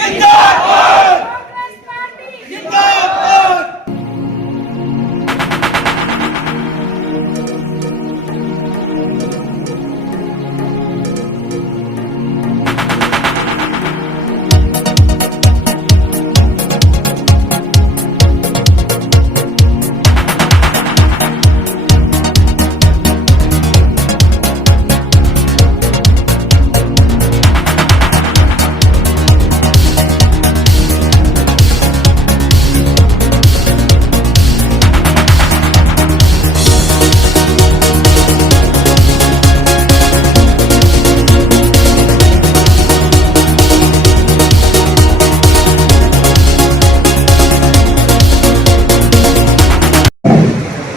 जिंदाबाद कांग्रेस पार्टी जिंदाबाद।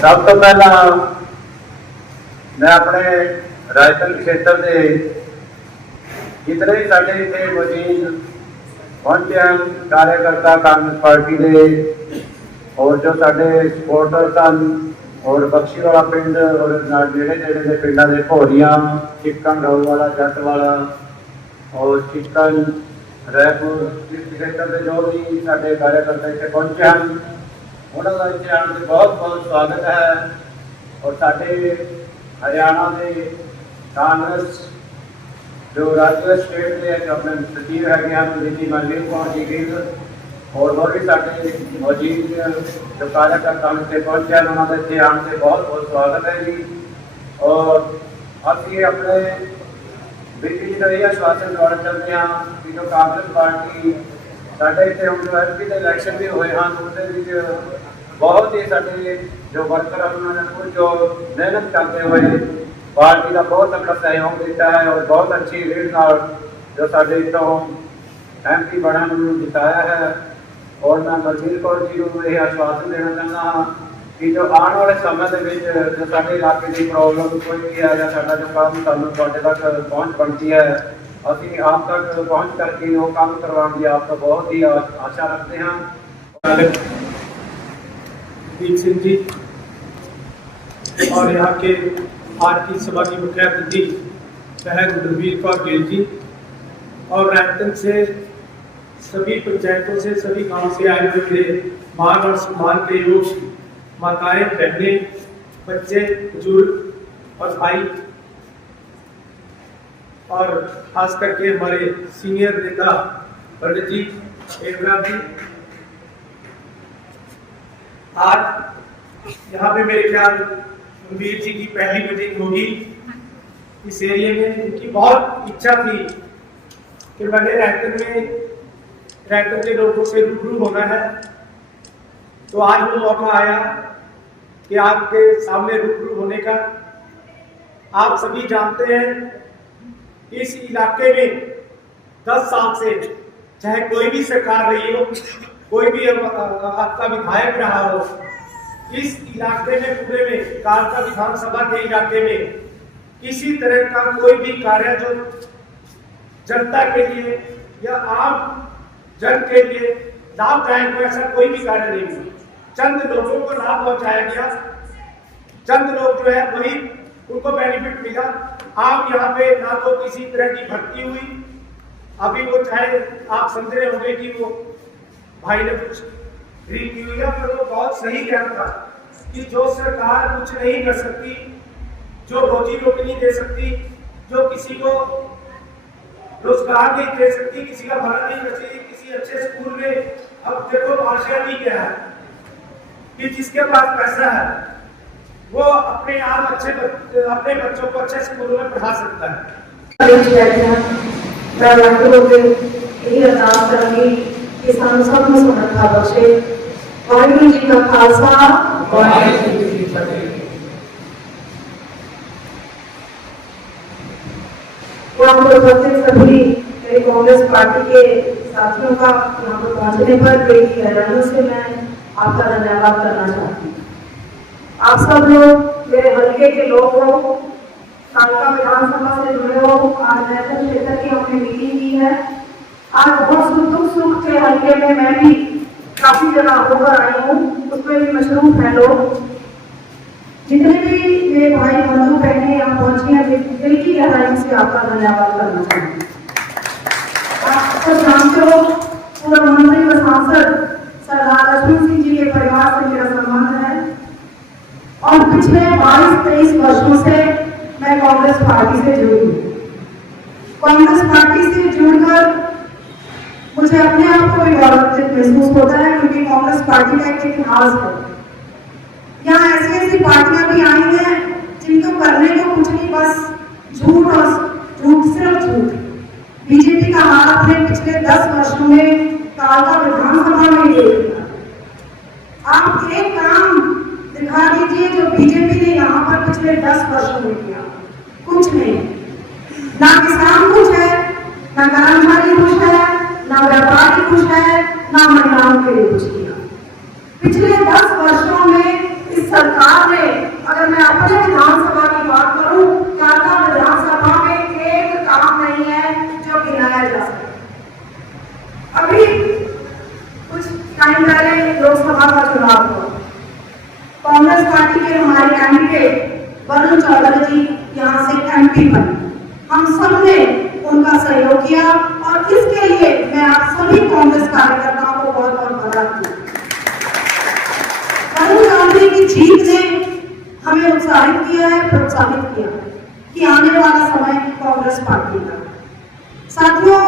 सब तो पहला मैं अपने रायपुर क्षेत्र के जितने भी साढ़े इतने मौजूद पहुंचे हैं कार्यकर्ता कांग्रेस पार्टी के और जो साढ़े सपोर्टर सन और बख्शीवाला पिंड और नेड़े नेड़े के पिंडों के भोरियां चिकन गऊ वाला जट वाला और चिकन रायपुर इस क्षेत्र के जो भी साढ़े कार्यकर्ता इतने पहुंचे हैं उन्होंने इतने आने से बहुत बहुत स्वागत है। और साढ़े हरियाणा के कांग्रेस जो राज्य स्टेट के अपने सचिव है दीदी मनदीप कौर जी गिल और भी साढ़े मौजूद जो कार्यकर्ता इतने पहुंचे हैं उन्होंने इतने आने से बहुत बहुत स्वागत है जी। और अभी अपने बीती जो यही आश्वासन दौड़ चलते हैं कि जो कांग्रेस पार्टी साढ़े इतने हम जो एमपी के इलैक्शन भी हुए हैं उसके बहुत ही साढ़े जो वर्कर उन्होंने जो मेहनत करते हुए पार्टी का बहुत अपना सहयोग देता है और बहुत अच्छी लीड जो साढ़े तो एमपी बनने जिताया है। और मैं बलबीर कौर जी को यह आश्वासन देना चाहता हाँ कि जो आने वाले समय के जो साढ़े इलाके की प्रॉब्लम कोई भी है या साढ़ा जो काम सानू तुहाडे तक पहुँच बनती है अभी आप तक पहुँच करके वो काम करवाने की आप तो बहुत ही आशा रखते हैं। दीप सिंह जी और यहाँ के आज की सभा की मुख्य अतिथि बहन बलबीर कौर गिल जी और रैंतन से सभी पंचायतों से सभी गांव से आए हुए मेरे मान और सम्मान के योग माताएं बहनें बच्चे बुजुर्ग और भाई और खास करके हमारे सीनियर नेता पंडित जी एवराम जी आज यहाँ पे मेरे ख्याल बलबीर जी की पहली मीटिंग होगी इस एरिया में। उनकी बहुत इच्छा थी कि मैंने रैंतन के लोगों से रूबरू होना है तो आज वो मौका आया कि आपके सामने रूबरू होने का। आप सभी जानते हैं इस इलाके में 10 साल से चाहे कोई भी सरकार रही हो कोई भी आपका विधायक रहा हो इस इलाके में पूरे में कालका विधानसभा के इलाके में किसी तरह का कोई भी कार्य जो जनता के लिए या आम जन के लिए लाभदायक हो ऐसा कोई भी कार्य नहीं हुआ। चंद लोगों को लाभ पहुंचाया गया, चंद लोग जो है वही उनको बेनिफिट मिला। आप यहाँ पे ना तो किसी तरह की भर्ती हुई, अभी वो चाहे आप समझ रहे होंगे कि वो भाई ने कुछ ड्रीम की हुई है पर वो बहुत सही कहना था कि जो सरकार कुछ नहीं कर सकती, जो रोजी रोटी नहीं दे सकती, जो किसी को रोजगार नहीं दे सकती, किसी का भला नहीं कर सकती, किसी अच्छे स्कूल में अब देखो पार्शियलिटी क्या है कि जिसके पास पैसा है वो अपने आप अपने बच्चों को अच्छे स्कूलों में पढ़ा सकता है। किसान सब में समर्था बख्शे। वाहिगुरु जी का खालसा वाहिगुरु जी की फतेह। यहाँ पर उपस्थित सभी मेरे कांग्रेस पार्टी के साथियों का यहाँ पर पहुंचने पर मेरी हैरानी से मैं आपका धन्यवाद करना चाहती हूँ। आप सब लोग मेरे हल्के के लोग हो, कालका विधानसभा से जुड़े हो। आज रैंतन क्षेत्र की हमने मीटिंग की है। आज बहुत सुख के हल्के में मैं भी काफी जगह होकर आई हूँ, उसमें भी मशरूफ है लोग। जितने भी मेरे भाई बंधु बहने यहाँ पहुंची हैं, दिल की गहराई से आपका धन्यवाद करना चाहूँगी। आप तो जानते हो पूर्व मंत्री व सांसद सरदार लक्ष्मण सिंह जी के परिवार से मेरा संबंध है और पिछले 22-23 वर्षों से मैं कांग्रेस पार्टी से जुड़ी हूँ। कांग्रेस पार्टी से जुड़कर मुझे अपने आप को भी गौरवान्वित महसूस होता है, क्योंकि कांग्रेस पार्टी का एक इतिहास है। यहाँ ऐसी ऐसी पार्टियां भी आई हैं जिनको करने को कुछ नहीं, बस झूठ और झूठ, सिर्फ झूठ। बीजेपी का हाल अपने पिछले 10 वर्षों में कालका विधानसभा में ले लिया। आप एक काम दिखा दीजिए जो बीजेपी ने यहाँ पर पिछले 10 वर्षों में किया। कुछ नहीं। ना किसान खुश है, ना कर्मचारी खुश है, ना व्यापारी खुश है, ना महिलाओं के लिए कुछ किया। पिछले 10 वर्षों में इस सरकार ने, अगर मैं अपने विधानसभा की बात करूं, कालका विधानसभा में एक काम नहीं है जो गिनाया जा सके। अभी कुछ टाइम पहले लोकसभा का चुनाव हुआ। कांग्रेस पार्टी के हमारे कैंडिडेट वरुण चौधरी जी यहाँ से एमपी बने। हम सब ने उनका सहयोग किया और इसके लिए मैं आप सभी कांग्रेस कार्यकर्ताओं को बहुत बहुत बधाई दूं। वरुण चौधरी की जीत ने हमें उत्साहित किया है, प्रोत्साहित किया है कि आने वाला समय कांग्रेस पार्टी का। साथियों,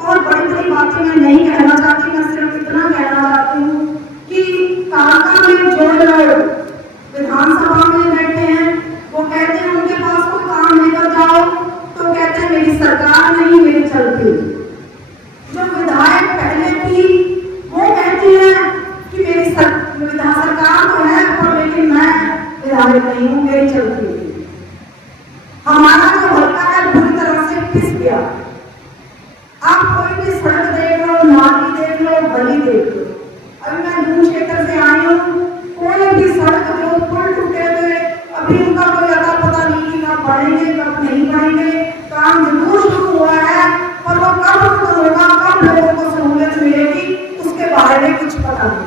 और बड़ी बड़ी बातें मैं नहीं कहना चाहती, मैं सिर्फ इतना कहना चाहती हूँ कि कालका में जो लोग विधानसभा में बैठे हैं वो कहते हैं उनके पास कोई काम लेकर जाओ तो कहते हैं मेरी सरकार नहीं, मेरी चलती। जो विधायक पहले थी वो कहती है कि मेरी सरकार तो है पर लेकिन मैं विधायक नहीं हूँ, मेरी चलती। हमारा जो हल्का है बुरी तरह से पिस गया। आप कोई भी सड़क देख लो, नाली देख लो, गली देख लो। अभी मैं दूर क्षेत्र से आई हूँ, कोई भी सड़क जो पुल टूटे हुए, अभी उनका कोई अता पता नहीं कि कब बढ़ेंगे कब नहीं बढ़ेंगे। काम जरूर शुरू हुआ है पर वो कब शुरू होगा, कब लोगों को सहूलियत मिलेगी, उसके बारे में कुछ पता नहीं।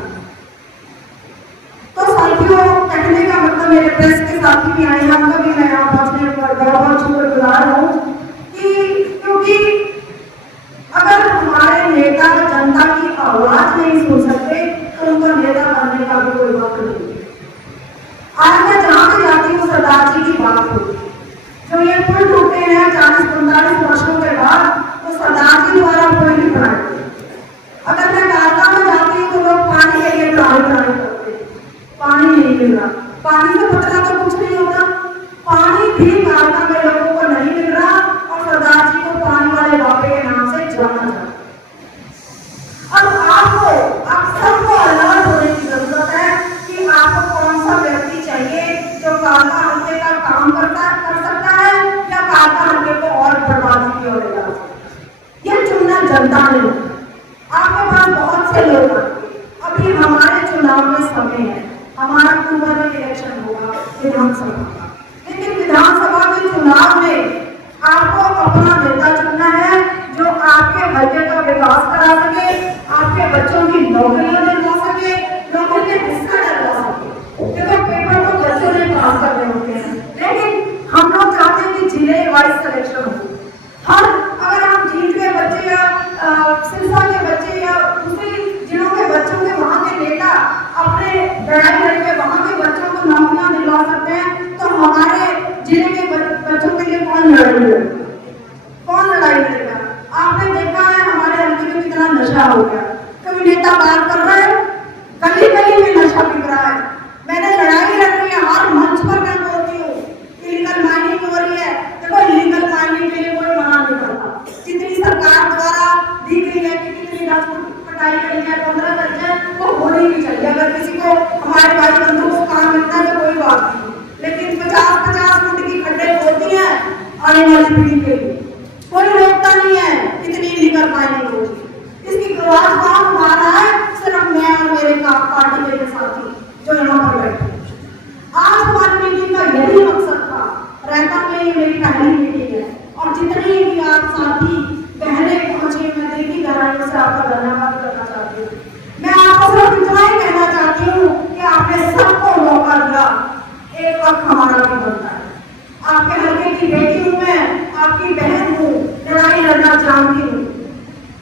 तो साथियों, कहने का मतलब, मेरे प्रेस के साथी भी आए हैं, उनका भी मैं यहाँ पहुंचने पर बहुत शुक्रगुजार हूँ कि क्योंकि अगर हमारे नेता जनता की आवाज नहीं सुन सकते तो उनका नेता बनने का भी कोई वक्त नहीं। आज मैं जहाँ पे जाती हूँ सरदार जी की बात होती है। जो ये पुल टूटे हैं 40-45 वर्षों के बाद, वो सरदार जी द्वारा पुल नहीं बनाए थे। अगर मैं कालका में जाती हूँ तो लोग पानी के लिए ट्राई करते, पानी नहीं मिल रहा। पानी से बचना तो कुछ नहीं होता, पानी भी कालका में लोगों को नहीं मिल रहा और सरदार जी को पानी वाले बाबे के नाम से जाना जाता। अब आप सबको अलर्ट होने की जरूरत है कि आपको कौन सा व्यक्ति चाहिए जो कालका हल्के का काम कर सकता है या कालका हल्के को और बर्बादी की ओर ले जा सकता है। यह चुनना जनता ने। आपके पास बहुत से लोग हैं, अभी हमारे चुनाव में समय है, हमारा अक्टूबर में इलेक्शन होगा विधानसभा का, लेकिन विधानसभा के चुनाव में आपको अपना नेता चुनना है जो आपके हल्के का विकास करा सके, आपके बच्चों की नौकरियां दिलवा सके, नौकरी के हिस्सा दिलवा सके। देखो, पेपर तो बच्चों ने पास करने होते हैं, लेकिन हम लोग चाहते हैं कि जिले वाइज सिलेक्शन हो। अगर हम जीत के बच्चे या सिरसा के बच्चे या दूसरे जिलों के बच्चों के वहाँ के नेता अपने लड़ाई लड़के वहाँ के बच्चों को नौकरियां दिलवा सकते हैं, तो हमारे जिले के बच्चों के लिए कौन लड़ाई लड़ेगा? कौन लड़ाई लड़ेगा? आपने देखा है हमारे हल्के में कितना नशा हो गया। कभी नेता बात कर रहे हैं, गली गली में नशा बिक रहा है। मैंने लड़ाई लड़ी है, हर मंच पर मैं बोलती हूँ इलीगल माइनिंग हो रही है। देखो, इलीगल माइनिंग के लिए कोई मना नहीं करता। जितनी सरकार द्वारा दी गई है कि कितनी 10 फुट कटाई करी है, 15 करी है, वो होनी भी चाहिए। अगर किसी को हमारे भाई बंधु को काम मिलता है तो कोई बात नहीं, लेकिन 50-50 फुट की खड्डे होती है आने वाली पीढ़ी के लिए। कोई रोकता नहीं है कितनी इलीगल माइनिंग होती है। इसकी गवाह कौन उठा रहा है? सिर्फ मैं और मेरे पार्टी के साथी जो यहाँ पर बैठे। आज हमारी मीटिंग का यही मकसद था। रहता में ये मेरी पहली मीटिंग है और जितनी भी आप साथी बहनें पहुंचे, मैं दिल की गहराइयों से आपका धन्यवाद करना चाहती हूँ। मैं आपको सिर्फ इतना ही कहना चाहती हूँ कि आपने सबको मौका दिया, एक वक्त हमारा भी बनता है। आपके हल्के की बेटी हूँ मैं, आपकी बहन हूँ, लड़ाई लड़ना जानती हूँ।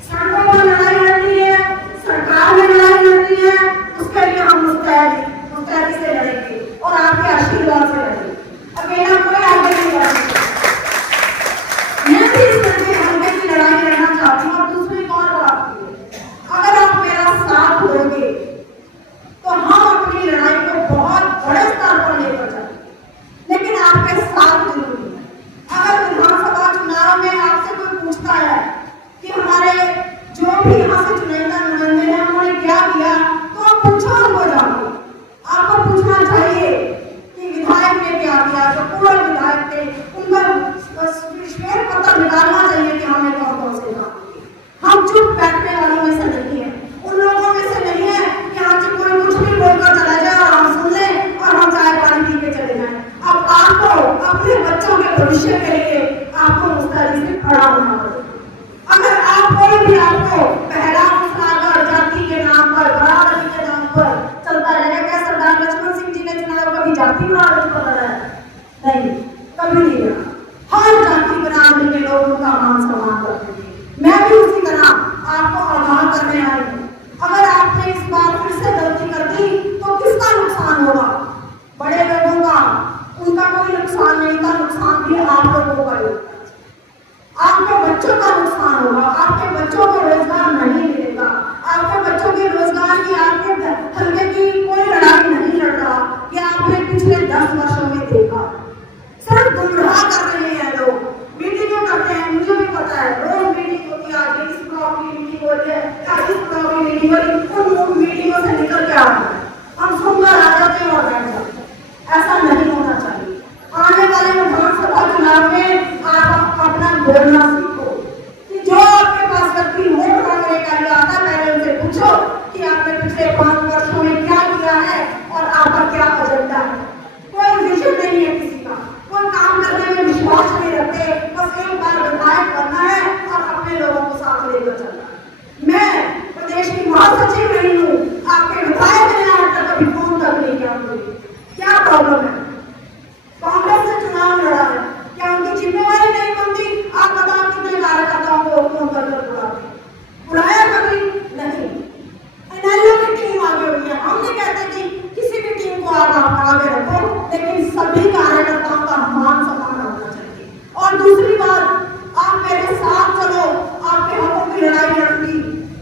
सड़कों पर लड़ाई लड़नी है सुधार करने आई हूँ। अगर आपने इस बार फिर से गलती कर दी तो किसका नुकसान होगा? बड़े लोगों का, उनका कोई नुकसान नहीं था, नुकसान भी आप लोगों का ही। आपके बच्चों का नुकसान होगा, आपके बच्चों को रोजगार नहीं मिलेगा, आपके बच्चों के रोजगार की, आपके हल्के की कोई लड़ाई नहीं लड़ रहा। ये आपने पिछले 10 वर्षों में देखा। सिर्फ गुमराह कर रहे हैं लोग, मीटिंगें करते हैं, मुझे भी पता है, रोज मीटिंग होती है, आज इस ब्लॉक की मीटिंग हो रही है, आज इस ब्लॉक की मीटिंग हो रही है, उन मीटिंगों से निकल के आ रहे हैं, हम सुनकर आ जाते हैं और बैठ जाते हैं। ऐसा नहीं होना चाहिए। आने वाले विधानसभा चुनाव में आप अपना बोलना सीखो कि जो आपके पास व्यक्ति वोट मांगने का लिए आता है, पहले उनसे पूछो कि आपने पिछले 5 वर्षों में क्या किया है और आपका क्या एजेंडा है। कोई विजन नहीं है किसी का, कोई काम करने में विश्वास नहीं रखते, बस एक बार विधायक बनना है और अपने लोगों को साथ लेकर चलना है। मैं प्रदेश की महासचिव रही हूँ, आपके विधायक ने आज तक कभी फोन तक नहीं किया मुझे। क्या प्रॉब्लम है? कांग्रेस से चुनाव लड़ा है, क्या उनकी जिम्मेवारी नहीं बनती? आप बताओ कितने कार्यकर्ताओं को फोन कर बुलाया कभी नहीं। एनएलओ की टीम आगे हुई है, हम नहीं कहते कि किसी भी टीम को आप आगे रखो, लेकिन सभी कार्यकर्ताओं का मान सम्मान होना चाहिए। और दूसरी बात, आप मेरे साथ चलो, आपके हकों की लड़ाई लड़ूंगी।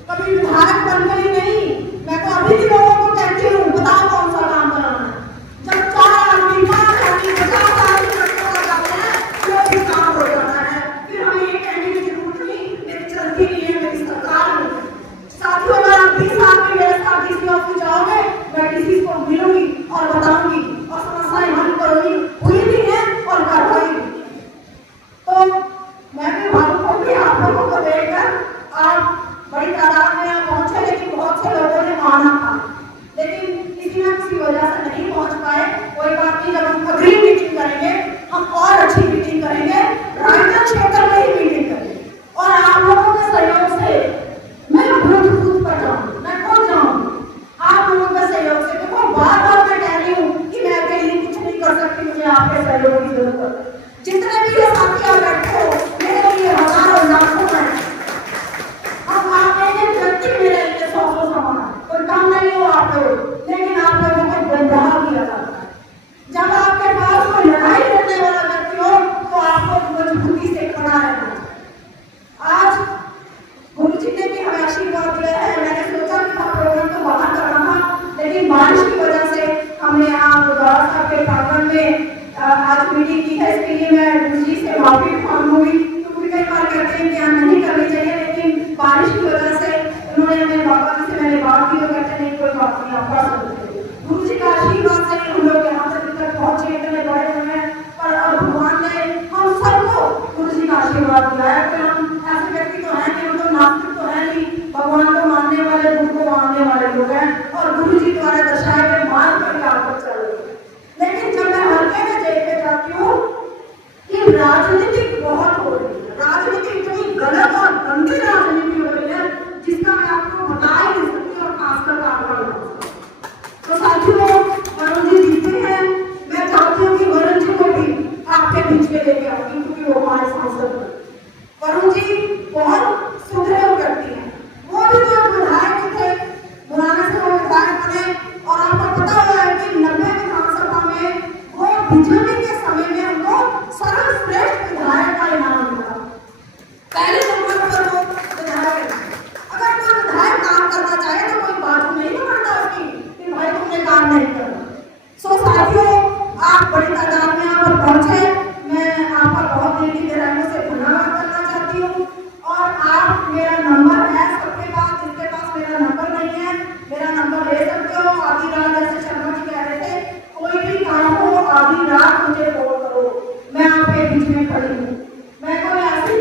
कभी विधायक बन गई नहीं, मैं तो अभी भी लोगों को कहती हूँ, बताओ कौन सा काम कराना है। जब 4 आदमी 5 आदमी 50 आदमी इकट्ठे हो जाते हैं, तो भी काम हो जाता है। फिर हमें ये कहने की जरूरत नहीं, मेरी चलती नहीं है, मेरी सरकार नहीं। साथियों, अगर आप 20 आदमी मेरे साथ किसी ऑफिस जाओगे, मैं किसी को मिलूंगी और बताऊंगी और समस्याएं हल करूंगी, हुई भी है और करवाई भी। तो मैं भी भावुक होंगी आप लोगों को देखकर। आप बड़ी तादाद में यहाँ पहुंचे, लेकिन बहुत से लोगों ने माना था, लेकिन किसी न किसी वजह से नहीं पहुंच पाए। कोई बात नहीं, जब हम अगली मीटिंग करेंगे, हम और अच्छी मीटिंग करेंगे, रायगढ़ क्षेत्र में ही मीटिंग करेंगे और आप लोगों के सहयोग से मैं बूथ पर जाऊंगी, मैं खुद जाऊंगी आप लोगों के सहयोग से। देखो, बार बार मैं कह रही हूँ कि मैं अकेली कुछ नहीं कर सकती, मुझे आपके सहयोग की जरूरत है। जितने भी ये साथी आप बैठे हो, मेरे लिए हजारों लाखों हैं। हम आप एक व्यक्ति मेरे लिए 100 समान है, कोई काम नहीं हो आप लोग, लेकिन आप लोगों को गुमराह किया जाता है। जब आपके पास कोई लड़ाई लड़ने वाला व्यक्ति हो, तो आपको मजबूती से खड़ा रहना चाहिए। आज गुरु जी ने भी हमें आशीर्वाद दिया है। मैंने सोचा कि था प्रोग्राम तो बाहर करना था, लेकिन बारिश की वजह से हमने यहाँ गुरुद्वारा साहब के प्रांगण में आज मीटिंग की है। इसके लिए मैं गुरु जी से माफी मांगूंगी, क्योंकि कई बार कहते हैं कि यहाँ नहीं करनी चाहिए, लेकिन बारिश की वजह से उन्होंने हमें बाबा जी से मैंने बात की, तो कहते नहीं कोई बात नहीं, आप कर सकते हो। गुरु जी का आशीर्वाद से हम लोग यहाँ तक पहुंचे, इतने बड़े हुए हैं, पर अब भगवान ने हम सबको गुरु जी का आशीर्वाद दिया है। फिर हम ऐसे व्यक्ति तो हैं नहीं, हम तो नास्तिक तो है नहीं, भगवान को मानने वाले, गुरु को मानने वाले लोग हैं और गुरु जी द्वारा दर्शाए गए मार्ग पर आकर चल रहे हैं। लेकिन जब मैं हल्के में देखते जाती हूँ कि राजनीति बहुत हो रही है, राजनीति इतनी गलत और गंदी राजनीति हो रही है जिसका मैं आपको बता ही नहीं सकती, और खासकर आपका तो साथियों, वरुण जी जीते हैं। मैं चाहती हूँ कि वरुण जी को भी आपके बीच में लेके आऊंगी, क्योंकि वो हमारे सांसद हैं। वरुण जी बहुत सुधरे व्यक्ति हैं, वो भी तो विधायक थे, बुलाने से वो विधायक बने, और आपको पता होगा कि 90 विधानसभा में वो बीजेपी के समय में उनको सर्वश्रेष्ठ विधायक का इनाम मिला। पहले नंबर पर वो विधायक है। अगर कोई विधायक काम करना चाहे तो कोई बाजू नहीं पड़ता उसकी कि भाई तुमने काम नहीं करना। सो साथियों, आप बड़ी तादाद में यहाँ पर पहुंचे, मैं आपका बहुत दिल की गहराइयों से धन्यवाद करना चाहती हूँ। और आप, मेरा नंबर है सबके पास, जिसके पास मेरा नंबर नहीं है, मेरा नंबर ले सकते हो। आधी रात, जैसे शर्मा जी कह रहे थे, कोई भी काम हो आधी रात मुझे फोन करो, मैं आपके बीच में खड़ी हूँ। मैं कोई ऐसी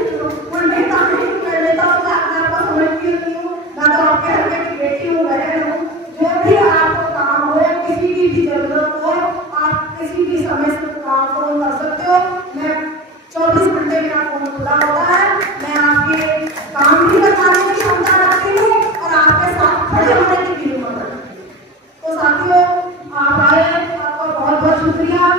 नेता नहीं, मैं नेता तो आपको समझती हूँ, मैं तो आपके हल्के की बेटी हूँ, बहन हूँ। जो भी आपको काम हो, किसी की भी जरूरत हो, आप किसी भी समय से काम फोन कर सकते हो। मैं 24 घंटे मेरा फोन खुला होता है। मैं आपके काम भी करवाने की क्षमता रखती हूँ और आपके साथ खड़े होने की भी हिम्मत रखती हूँ। तो साथियों, आप आए, आपका बहुत बहुत शुक्रिया।